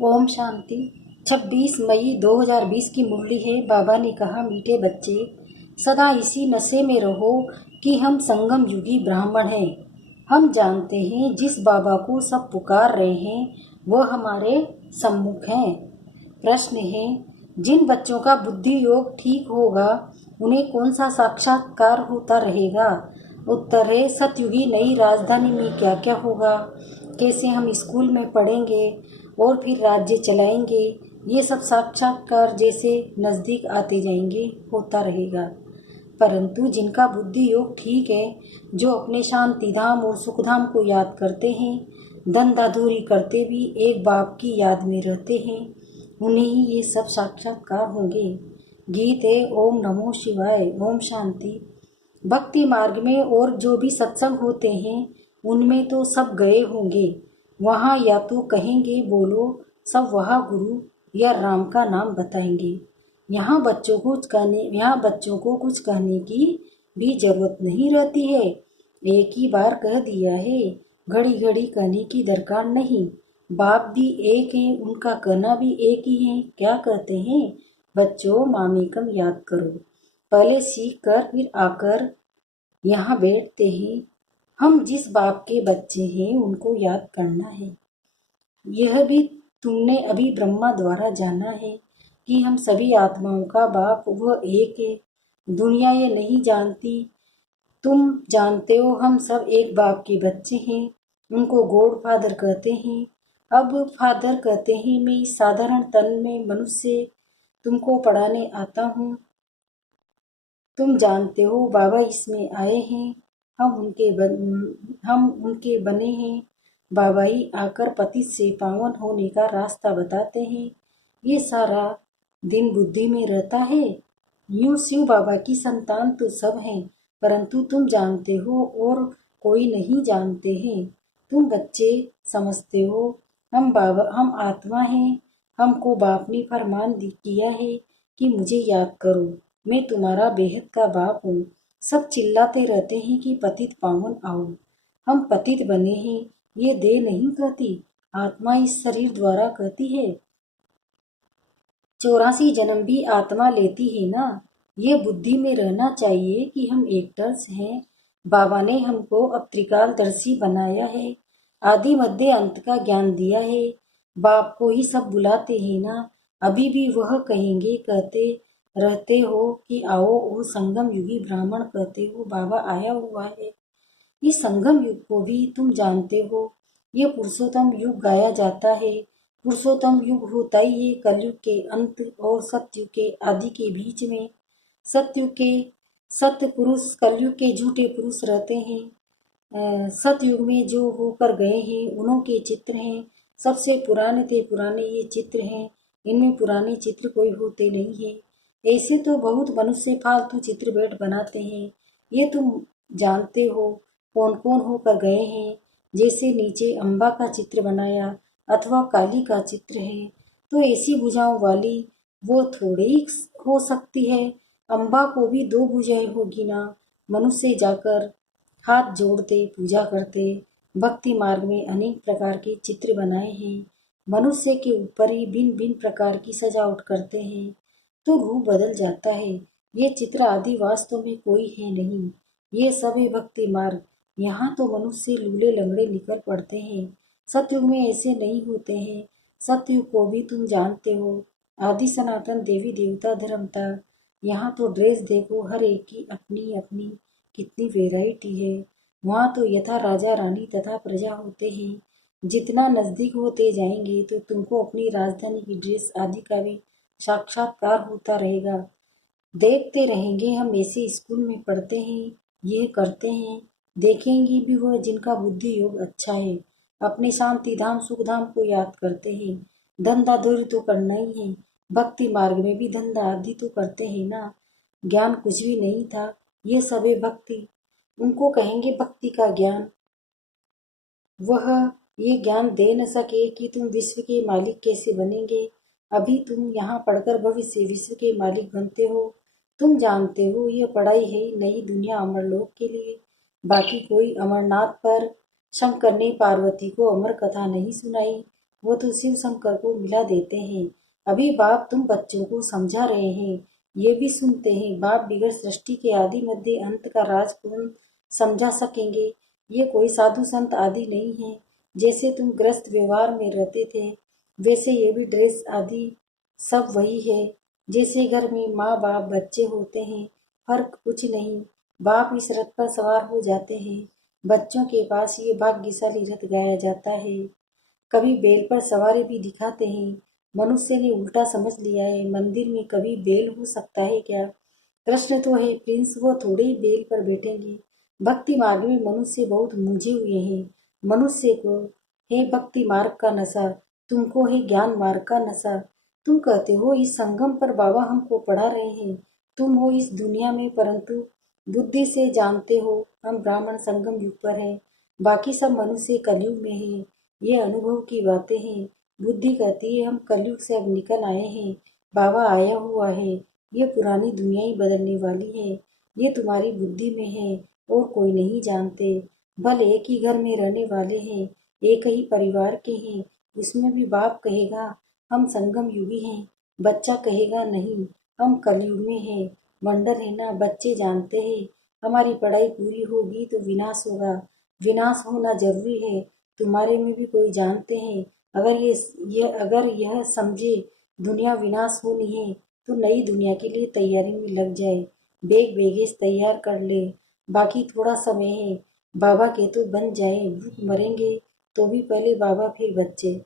ओम शांति। 26 मई 2020 की मुरली है। बाबा ने कहा, मीठे बच्चे, सदा इसी नशे में रहो कि हम संगम युगी ब्राह्मण हैं। हम जानते हैं जिस बाबा को सब पुकार रहे हैं वह हमारे सम्मुख हैं। प्रश्न है, जिन बच्चों का बुद्धि योग ठीक होगा उन्हें कौन सा साक्षात्कार होता रहेगा? उत्तर है, सतयुगी नई राजधानी में क्या क्या होगा, कैसे हम स्कूल में पढ़ेंगे और फिर राज्य चलाएंगे, ये सब साक्षात्कार जैसे नज़दीक आते जाएंगे होता रहेगा। परंतु जिनका बुद्धि योग ठीक है, जो अपने शांति धाम और सुखधाम को याद करते हैं, धंधाधूरी करते भी एक बाप की याद में रहते हैं, उन्हें ही ये सब साक्षात्कार होंगे। गीत है ओम नमो शिवाय। ओम शांति। भक्ति मार्ग में और जो भी सत्संग होते हैं उनमें तो सब गए होंगे। वहाँ या तो कहेंगे बोलो सब वहाँ गुरु या राम का नाम बताएंगे। यहाँ बच्चों को कुछ कहने की भी जरूरत नहीं रहती है। एक ही बार कह दिया है, घड़ी घड़ी कहने की दरकार नहीं। बाप भी एक हैं, उनका कहना भी एक ही है। क्या कहते हैं? बच्चों, मामेकम याद करो। पहले सीख कर फिर आकर यहाँ बैठते हैं। हम जिस बाप के बच्चे हैं उनको याद करना है। यह भी तुमने अभी ब्रह्मा द्वारा जाना है कि हम सभी आत्माओं का बाप वह एक है। दुनिया ये नहीं जानती, तुम जानते हो। हम सब एक बाप के बच्चे हैं। उनको गॉड फादर कहते हैं। अब फादर कहते हैं, मैं इस साधारण तन में मनुष्य तुमको पढ़ाने आता हूँ। तुम जानते हो बाबा इसमें आए हैं। हम उनके बने हैं। बाबा ही आकर पतित से पावन होने का रास्ता बताते हैं। ये सारा दिन बुद्धि में रहता है। यूं शिव बाबा की संतान तो सब हैं, परंतु तुम जानते हो और कोई नहीं जानते हैं। तुम बच्चे समझते हो हम आत्मा हैं। हमको बाप ने फरमान किया है कि मुझे याद करो, मैं तुम्हारा बेहद का बाप हूँ। सब चिल्लाते रहते हैं कि पतित पावन आओ। हम पतित बने हैं, ये देह नहीं कहती, आत्मा इस शरीर द्वारा कहती है। 84 जन्म भी आत्मा लेती है ना। ये बुद्धि में रहना चाहिए कि हम एक्टर्स हैं। बाबा ने हमको अब त्रिकालदर्शी बनाया है। आदि मध्य अंत का ज्ञान दिया है। बाप को ही सब बुलाते हैं ना। अभी भी वह कहेंगे, कहते रहते हो कि आओ, वो संगम युगी ब्राह्मण कहते हो बाबा आया हुआ है। इस संगम युग को भी तुम जानते हो। ये पुरुषोत्तम युग गाया जाता है। पुरुषोत्तम युग होता ही है कलयुग के अंत और सतयुग के आदि के बीच में। सतयुग के सत्य पुरुष, कलयुग के झूठे पुरुष रहते हैं। सतयुग में जो होकर गए हैं उन्हों के चित्र हैं। सबसे पुराने ते पुराने ये चित्र हैं। इनमें पुराने चित्र कोई होते नहीं है। ऐसे तो बहुत मनुष्य फालतू चित्र बैठ बनाते हैं। ये तुम जानते हो कौन कौन होकर गए हैं। जैसे नीचे अम्बा का चित्र बनाया अथवा काली का चित्र है, तो ऐसी भुजाओं वाली वो थोड़े ही हो सकती है। अम्बा को भी दो भुजाएं होगी ना। मनुष्य जाकर हाथ जोड़ते पूजा करते। भक्ति मार्ग में अनेक प्रकार के चित्र बनाए हैं। मनुष्य के ऊपर ही भिन्न भिन्न प्रकार की सजावट करते हैं तो रूप बदल जाता है। ये चित्र आदि वास्तव में कोई है नहीं। ये सब है भक्ति मार्ग। यहाँ तो मनुष्य लूले लंगड़े निकल पड़ते हैं। सतयुग में ऐसे नहीं होते हैं। सतयुग को भी तुम जानते हो। आदि सनातन देवी देवता धर्म था। यहाँ तो ड्रेस देखो, हर एक की अपनी अपनी कितनी वैरायटी है। वहाँ तो यथा राजा रानी तथा प्रजा होते हैं। जितना नजदीक होते जाएंगे तो तुमको अपनी राजधानी की ड्रेस आदि का भी साक्षात्कार होता रहेगा। देखते रहेंगे। हम ऐसे स्कूल में पढ़ते हैं, ये करते हैं, देखेंगे भी वह जिनका बुद्धि योग अच्छा है। अपने शांति धाम सुख धाम को याद करते हैं। धंधा दूरी तो करना ही है। भक्ति मार्ग में भी धंधा आदि तो करते हैं ना। ज्ञान कुछ भी नहीं था, ये सब है भक्ति। उनको कहेंगे भक्ति का ज्ञान। वह ये ज्ञान दे न सके कि तुम विश्व के मालिक कैसे बनेंगे। अभी तुम यहाँ पढ़कर भविष्य विश्व के मालिक बनते हो। तुम जानते हो यह पढ़ाई है नई दुनिया अमरलोक के लिए। बाकी कोई अमरनाथ पर शंकर ने पार्वती को अमर कथा नहीं सुनाई। वो तो शिव शंकर को मिला देते हैं। अभी बाप तुम बच्चों को समझा रहे हैं, ये भी सुनते हैं। बाप बिगड़ सृष्टि के आदि मध्य अंत का राज कौन समझा सकेंगे? ये कोई साधु संत आदि नहीं है। जैसे तुम ग्रस्त व्यवहार में रहते थे, वैसे ये भी ड्रेस आदि सब वही है। जैसे घर में माँ बाप बच्चे होते हैं, फर्क कुछ नहीं। बाप इस रथ पर सवार हो जाते हैं, बच्चों के पास ये भाग्यशाली रथ गाया जाता है। कभी बैल पर सवारी भी दिखाते हैं। मनुष्य ने उल्टा समझ लिया है, मंदिर में कभी बैल हो सकता है क्या? कृष्ण तो है प्रिंस, वो थोड़े ही बैल पर बैठेंगे। भक्ति मार्ग में मनुष्य बहुत मूझे हुए हैं। मनुष्य को है भक्ति मार्ग का नशा, तुमको है ज्ञान मार्ग का नशा। तुम कहते हो इस संगम पर बाबा हमको पढ़ा रहे हैं। तुम हो इस दुनिया में, परंतु बुद्धि से जानते हो हम ब्राह्मण संगम युग पर हैं। बाकी सब मनुष्य कलयुग में है। ये अनुभव की बातें हैं। बुद्धि कहती है हम कलयुग से अब निकल आए हैं, बाबा आया हुआ है। ये पुरानी दुनिया ही बदलने वाली है। ये तुम्हारी बुद्धि में है और कोई नहीं जानते। भले एक ही घर में रहने वाले हैं, एक ही परिवार के हैं, उसमें भी बाप कहेगा हम संगम युगी हैं, बच्चा कहेगा नहीं हम कलयुग में हैं। वंडर है ना, बच्चे जानते हैं हमारी पढ़ाई पूरी होगी तो विनाश होगा। विनाश होना जरूरी है, तुम्हारे में भी कोई जानते हैं। अगर यह समझे दुनिया विनाश होनी है तो नई दुनिया के लिए तैयारी में लग जाए। बेग बेगेज तैयार कर ले, बाकी थोड़ा समय है। बाबा के तो बन जाए, भूख मरेंगे तो भी पहले बाबा फिर बच्चे।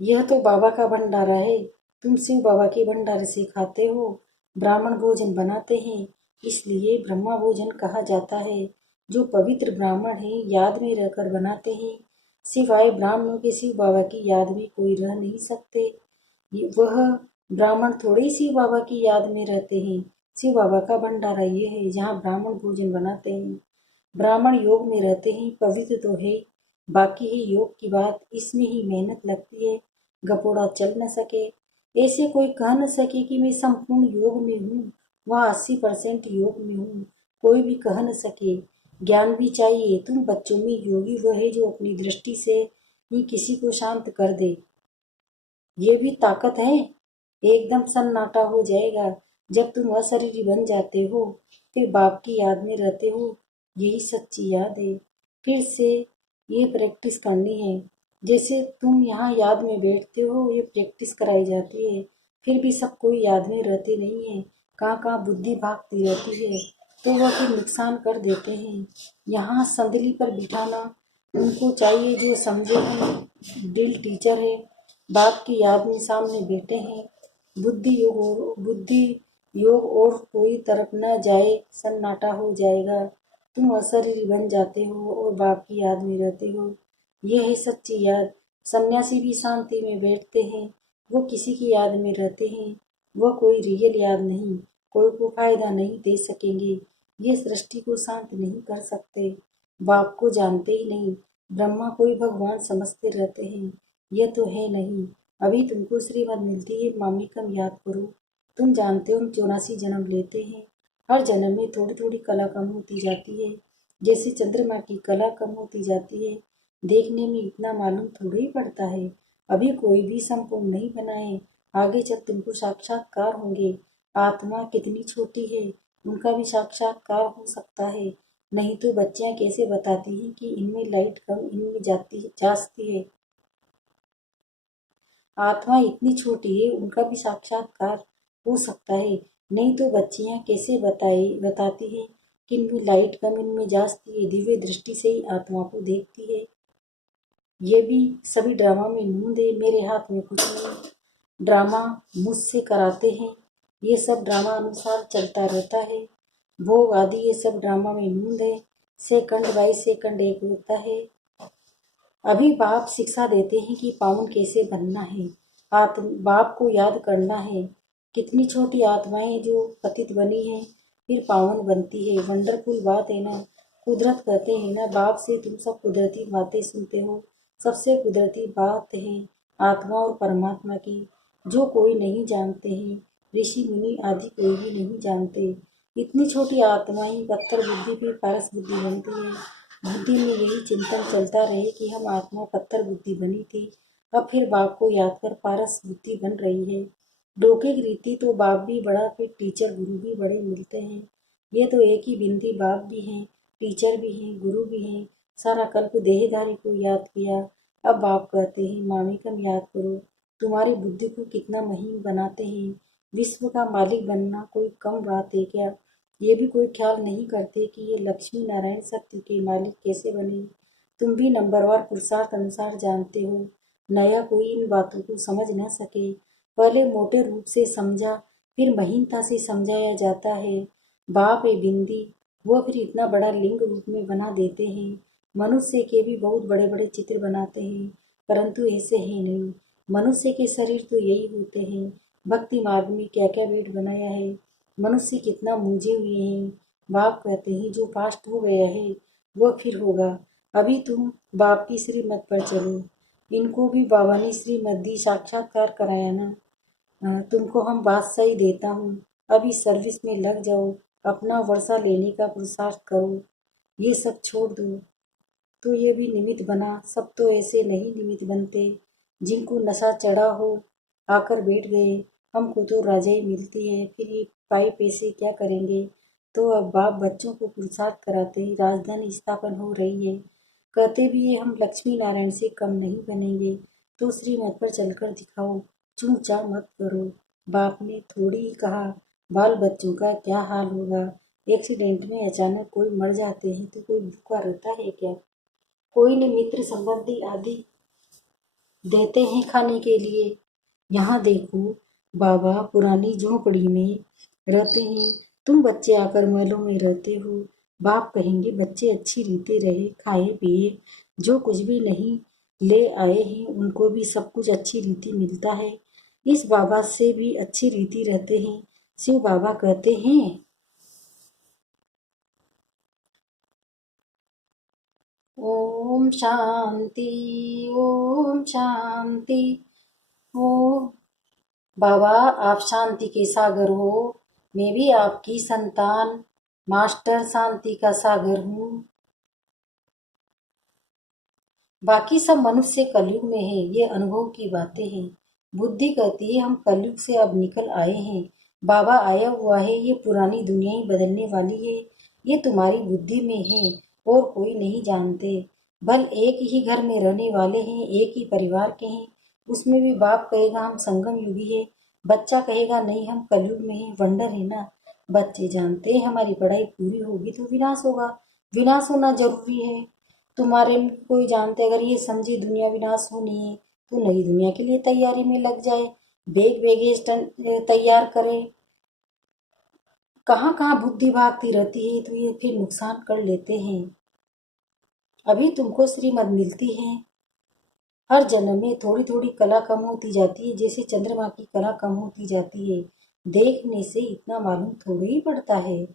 यह तो बाबा का भंडारा है, तुम शिव बाबा के भंडारे से खाते हो। ब्राह्मण भोजन बनाते हैं, इसलिए ब्रह्मा भोजन कहा जाता है। जो पवित्र ब्राह्मण है याद में रहकर बनाते हैं। सिवाय ब्राह्मणों के शिव बाबा की याद में कोई रह नहीं सकते। वह ब्राह्मण थोड़े ही शिव बाबा की याद में रहते हैं। शिव बाबा का भंडारा ये है जहाँ ब्राह्मण भोजन बनाते हैं। ब्राह्मण योग में रहते हैं, पवित्र तो है। बाकी है योग की बात, इसमें ही मेहनत लगती है। गपोड़ा चल न सके, ऐसे कोई कह न सके कि मैं संपूर्ण योग में हूँ, वह 80% योग में हूँ। कोई भी कह न सके। ज्ञान भी चाहिए। तुम बच्चों में योगी वह है जो अपनी दृष्टि से ही किसी को शांत कर दे। ये भी ताकत है। एकदम सन्नाटा हो जाएगा जब तुम अशरीरी बन जाते हो, फिर बाप की याद में रहते हो। यही सच्ची याद है। फिर से ये प्रैक्टिस करनी है। जैसे तुम यहाँ याद में बैठते हो, ये प्रैक्टिस कराई जाती है। फिर भी सब कोई याद में रहते नहीं है, कहाँ कहाँ बुद्धि भागती रहती है, तो वह फिर नुकसान कर देते हैं। यहाँ संदली पर बिठाना उनको चाहिए जो समझे हम ड्रिल टीचर है, बाप की याद में सामने बैठे हैं। बुद्धि योग और कोई तरफ न जाए, सन्नाटा हो जाएगा। तुम अशरीरी बन जाते हो और बाप की याद में रहते हो। यह है सच्ची याद। सन्यासी भी शांति में बैठते हैं, वो किसी की याद में रहते हैं। वह कोई रियल याद नहीं, कोई को फायदा नहीं दे सकेंगे। ये सृष्टि को शांत नहीं कर सकते। बाप को जानते ही नहीं, ब्रह्मा को ही भगवान समझते रहते हैं। यह तो है नहीं। अभी तुमको श्रीमत मिलती है, मामी कम याद करो। तुम जानते हो हम 84 जन्म लेते हैं। हर जन्म में थोड़ी थोड़ी कला कम होती जाती है, जैसे चंद्रमा की कला कम होती जाती है। देखने में इतना मालूम थोड़ा ही पड़ता है। अभी कोई भी संपूर्ण नहीं बना है, आगे जब तुमको साक्षात्कार होंगे। आत्मा कितनी छोटी है, उनका भी साक्षात्कार हो सकता है। नहीं तो बच्चियां कैसे बताती हैं कि इनमें लाइट कम, इनमें जाती है। आत्मा इतनी छोटी है, उनका भी साक्षात्कार हो सकता है। नहीं तो बच्चियां कैसे बताती हैं कि इनमें लाइट कम, इनमें जाती है। दिव्य दृष्टि से ही आत्मा को देखती है। ये भी सभी ड्रामा में नूंद है, मेरे हाथ में कुछ नहीं। ड्रामा मुझसे कराते हैं, ये सब ड्रामा अनुसार चलता रहता है। भोग आदि ये सब ड्रामा में नूंद है। सेकंड बाई सेकंड एक होता है। अभी बाप शिक्षा देते हैं कि पावन कैसे बनना है। बाप को याद करना है। कितनी छोटी आत्माएं जो पतित बनी है फिर पावन बनती है। वंडरफुल बात है ना। कुदरत कहते हैं ना, बाप से तुम सब कुदरती बातें सुनते हो। सबसे कुदरती बात है आत्मा और परमात्मा की, जो कोई नहीं जानते हैं। ऋषि मुनि आदि कोई भी नहीं जानते। इतनी छोटी आत्मा ही पत्थर बुद्धि भी पारस बुद्धि बनती है। बुद्धि में यही चिंतन चलता रहे कि हम आत्मा पत्थर बुद्धि बनी थी, अब फिर बाप को याद कर पारस बुद्धि बन रही है। डोके की रीति तो बाप भी बड़ा, फिर टीचर गुरु भी बड़े मिलते हैं। ये तो एक ही बिंदी, बाप भी हैं, टीचर भी हैं, गुरु भी हैं। सारा कल्प देहधारी को याद किया, अब बाप कहते हैं मामी कम याद करो। तुम्हारी बुद्धि को कितना महीन बनाते हैं। विश्व का मालिक बनना कोई कम बात है क्या? ये भी कोई ख्याल नहीं करते कि ये लक्ष्मी नारायण सत्य के मालिक कैसे बने। तुम भी नंबरवार पुरुषार्थ अनुसार जानते हो, नया कोई इन बातों को समझ न सके। पहले मोटे रूप से समझा, फिर महीनता से समझाया जाता है। बाप ए बिंदी, वो फिर इतना बड़ा लिंग रूप में बना देते हैं। मनुष्य के भी बहुत बड़े बड़े चित्र बनाते हैं, परंतु ऐसे है नहीं। मनुष्य के शरीर तो यही होते हैं। भक्ति मार्ग में क्या क्या वेट बनाया है, मनुष्य कितना मूझे हुए हैं। बाप कहते हैं जो पास्ट हो गया है वो फिर होगा। अभी तुम बाप की श्रीमत पर चलो। इनको भी बाबा ने श्रीमद्दी साक्षात्कार कराया ना। तुमको हम बादशाही देता हूँ, अभी सर्विस में लग जाओ, अपना वर्षा लेने का पुरुषार्थ करो, ये सब छोड़ दो। तो ये भी निमित्त बना, सब तो ऐसे नहीं निमित्त बनते। जिनको नशा चढ़ा हो आकर बैठ गए, हमको तो राजाई मिलती है, फिर ये पाई पैसे क्या करेंगे। तो अब बाप बच्चों को पुरुषार्थ कराते, राजधानी स्थापन हो रही है। कहते भी ये हम लक्ष्मी नारायण से कम नहीं बनेंगे, तो श्रीमत पर चलकर दिखाओ, चूचा मत करो। बाप ने थोड़ी ही कहा, बाल बच्चों का क्या हाल होगा। एक्सीडेंट में अचानक कोई मर जाते हैं तो कोई भूखा रहता है क्या? कोई न मित्र संबंधी आदि देते हैं खाने के लिए। यहाँ देखो, बाबा पुरानी झोपड़ी में रहते हैं, तुम बच्चे आकर महलों में रहते हो। बाप कहेंगे बच्चे अच्छी रीते रहे, खाए पिए, जो कुछ भी नहीं ले आए हैं उनको भी सब कुछ अच्छी रीति मिलता है। इस बाबा से भी अच्छी रीति रहते हैं। शिव बाबा कहते हैं, ओम शांति, ओम शांति। ओ बाबा, आप शांति के सागर हो, मैं भी आपकी संतान मास्टर शांति का सागर हूँ। बाकी सब मनुष्य कलयुग में है, ये अनुभव की बातें हैं। बुद्धि कहती है हम कलयुग से अब निकल आए हैं, बाबा आया हुआ है, ये पुरानी दुनिया ही बदलने वाली है। ये तुम्हारी बुद्धि में है और कोई नहीं जानते। बल एक ही घर में रहने वाले हैं, एक ही परिवार के हैं। उसमें भी बाप कहेगा हम संगम युगी है, बच्चा कहेगा नहीं हम कलयुग में है। वंडर है ना। बच्चे जानते हैं हमारी पढ़ाई पूरी होगी तो विनाश होगा, विनाश होना जरूरी है। तुम्हारे में कोई जानते, अगर ये समझे दुनिया विनाश होनी है तो नई दुनिया के लिए तैयारी में लग जाए, बेग बेगेज तैयार करे। कहाँ कहाँ बुद्धि भागती रहती है तो ये फिर नुकसान कर लेते हैं। अभी तुमको श्रीमत मिलती है, हर जन्म में थोड़ी थोड़ी कला कम होती जाती है, जैसे चंद्रमा की कला कम होती जाती है। देखने से इतना मालूम थोड़ी ही पड़ता है।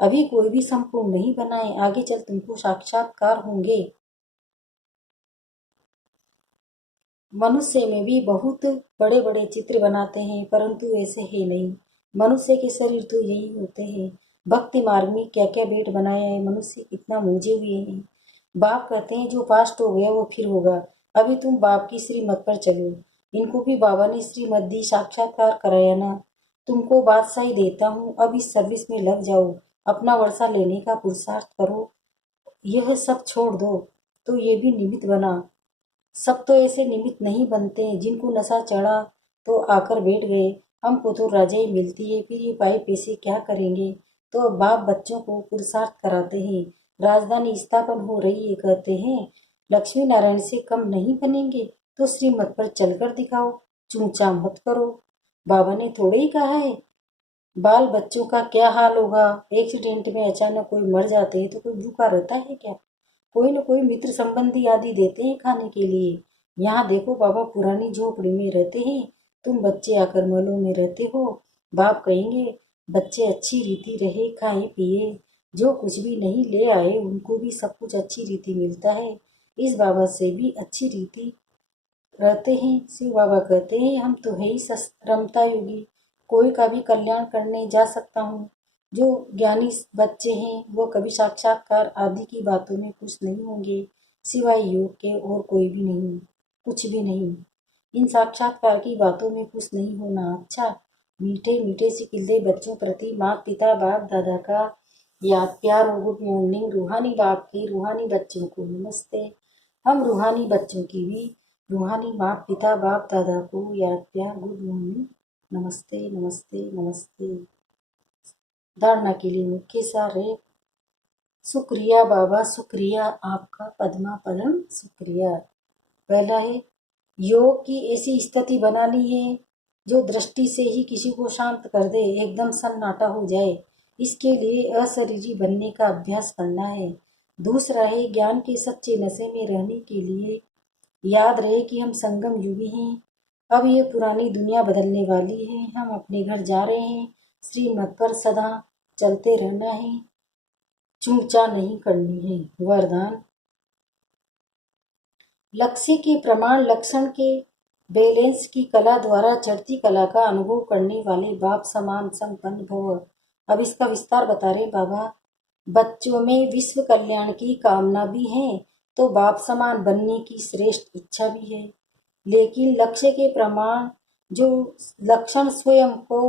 अभी कोई भी संपूर्ण नहीं बनाए, आगे चल तुमको साक्षात्कार होंगे। मनुष्य में भी बहुत बड़े बड़े चित्र बनाते हैं, परंतु ऐसे है नहीं। मनुष्य के शरीर तो यही होते हैं। भक्ति मार्ग में क्या क्या भेंट बनाया है, मनुष्य कितना मूझे हुए हैं। बाप कहते हैं जो पास्ट हो गया वो फिर होगा। अभी तुम बाप की श्रीमत पर चलो। इनको भी बाबा ने श्रीमत दी, साक्षात्कार कराया ना। तुमको बादशाही देता हूँ, अब इस सर्विस में लग जाओ, अपना वर्षा लेने का पुरुषार्थ करो, यह सब छोड़ दो। तो ये भी निमित्त बना। सब तो ऐसे निमित्त नहीं बनते हैं, जिनको नशा चढ़ा तो आकर बैठ गए, हमको तो रजाई मिलती है, फिर ये पाए पैसे क्या करेंगे। तो अब बाप बच्चों को पुरुषार्थ कराते हैं, राजधानी स्थापन हो रही है, कहते हैं लक्ष्मी नारायण से कम नहीं बनेंगे, तो श्रीमत पर चलकर दिखाओ, चूचा मत करो। बाबा ने थोड़े ही कहा है बाल बच्चों का क्या हाल होगा। एक्सीडेंट में अचानक कोई मर जाते हैं तो कोई भूखा रहता है क्या? कोई न कोई मित्र संबंधी आदि देते हैं खाने के लिए। यहाँ देखो बाबा पुरानी झोपड़ी में रहते हैं, तुम बच्चे आकर महलों में रहते हो। बाप कहेंगे बच्चे अच्छी रीति रहे, खाए पिए, जो कुछ भी नहीं ले आए उनको भी सब कुछ अच्छी रीति मिलता है। इस बाबा से भी अच्छी रीति रहते हैं। शिव बाबा कहते हैं हम तो है ही रमता योगी, कोई का भी कल्याण करने जा सकता हूँ। जो ज्ञानी बच्चे हैं वो कभी साक्षात्कार आदि की बातों में खुश नहीं होंगे, सिवाय योग के और कोई भी नहीं, कुछ भी नहीं। इन साक्षात्कार की बातों में खुश नहीं होना अच्छा। मीठे मीठे सिकिल्दे बच्चों प्रति माता पिता बाप दादा का याद प्यार और गुड मॉर्निंग। रूहानी बाप की रूहानी बच्चों को नमस्ते। हम रूहानी बच्चों की भी रूहानी माता पिता बाप दादा को याद प्यार गुड मॉर्निंग, नमस्ते नमस्ते नमस्ते। धारणा के लिए मुख्य सार है, शुक्रिया बाबा, शुक्रिया आपका पद्मा पदम, शुक्रिया। पहला है, योग की ऐसी स्थिति बनानी है जो दृष्टि से ही किसी को शांत कर दे, एकदम सन्नाटा हो जाए। इसके लिए अशरीरी बनने का अभ्यास करना है। दूसरा है, ज्ञान के सच्चे नशे में रहने के लिए याद रहे कि हम संगम युगी हैं। अब ये पुरानी दुनिया बदलने वाली है। हम अपने घर जा रहे हैं। श्रीमत पर सदा चलते रहना है, चूचा नहीं करनी है। वरदान, लक्ष्य के प्रमाण लक्षण के बैलेंस की कला द्वारा चढ़ती कला का अनुभव करने वाले बाप समान संपन्न भव। अब इसका विस्तार बता रहे बाबा। बच्चों में विश्व कल्याण की कामना भी है तो बाप समान बनने की श्रेष्ठ इच्छा भी है, लेकिन लक्ष्य के प्रमाण जो लक्षण स्वयं को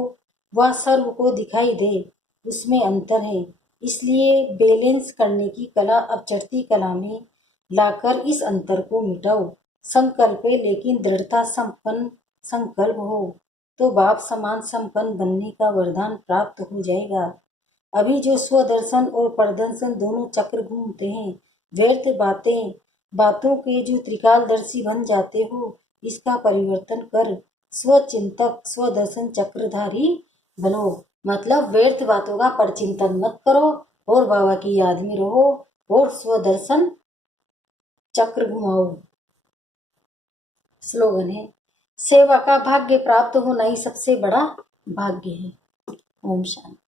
व सर्व को दिखाई दे उसमें अंतर है। इसलिए बैलेंस करने की कला अब चढ़ती कला में लाकर इस अंतर को मिटाओ। संकल्प है लेकिन दृढ़ता संपन्न संकल्प हो तो बाप समान संपन्न बनने का वरदान प्राप्त हो जाएगा। अभी जो स्वदर्शन और प्रदर्शन दोनों चक्र घूमते हैं, व्यर्थ बातों के जो त्रिकालदर्शी बन जाते हो, इसका परिवर्तन कर स्वचिंतक स्वदर्शन चक्रधारी बनो। मतलब व्यर्थ बातों का परचिंतन मत करो और बाबा की याद में रहो और स्वदर्शन चक्र घुमाओ। स्लोगन है, सेवा का भाग्य प्राप्त होना ही सबसे बड़ा भाग्य है। ओम शांति।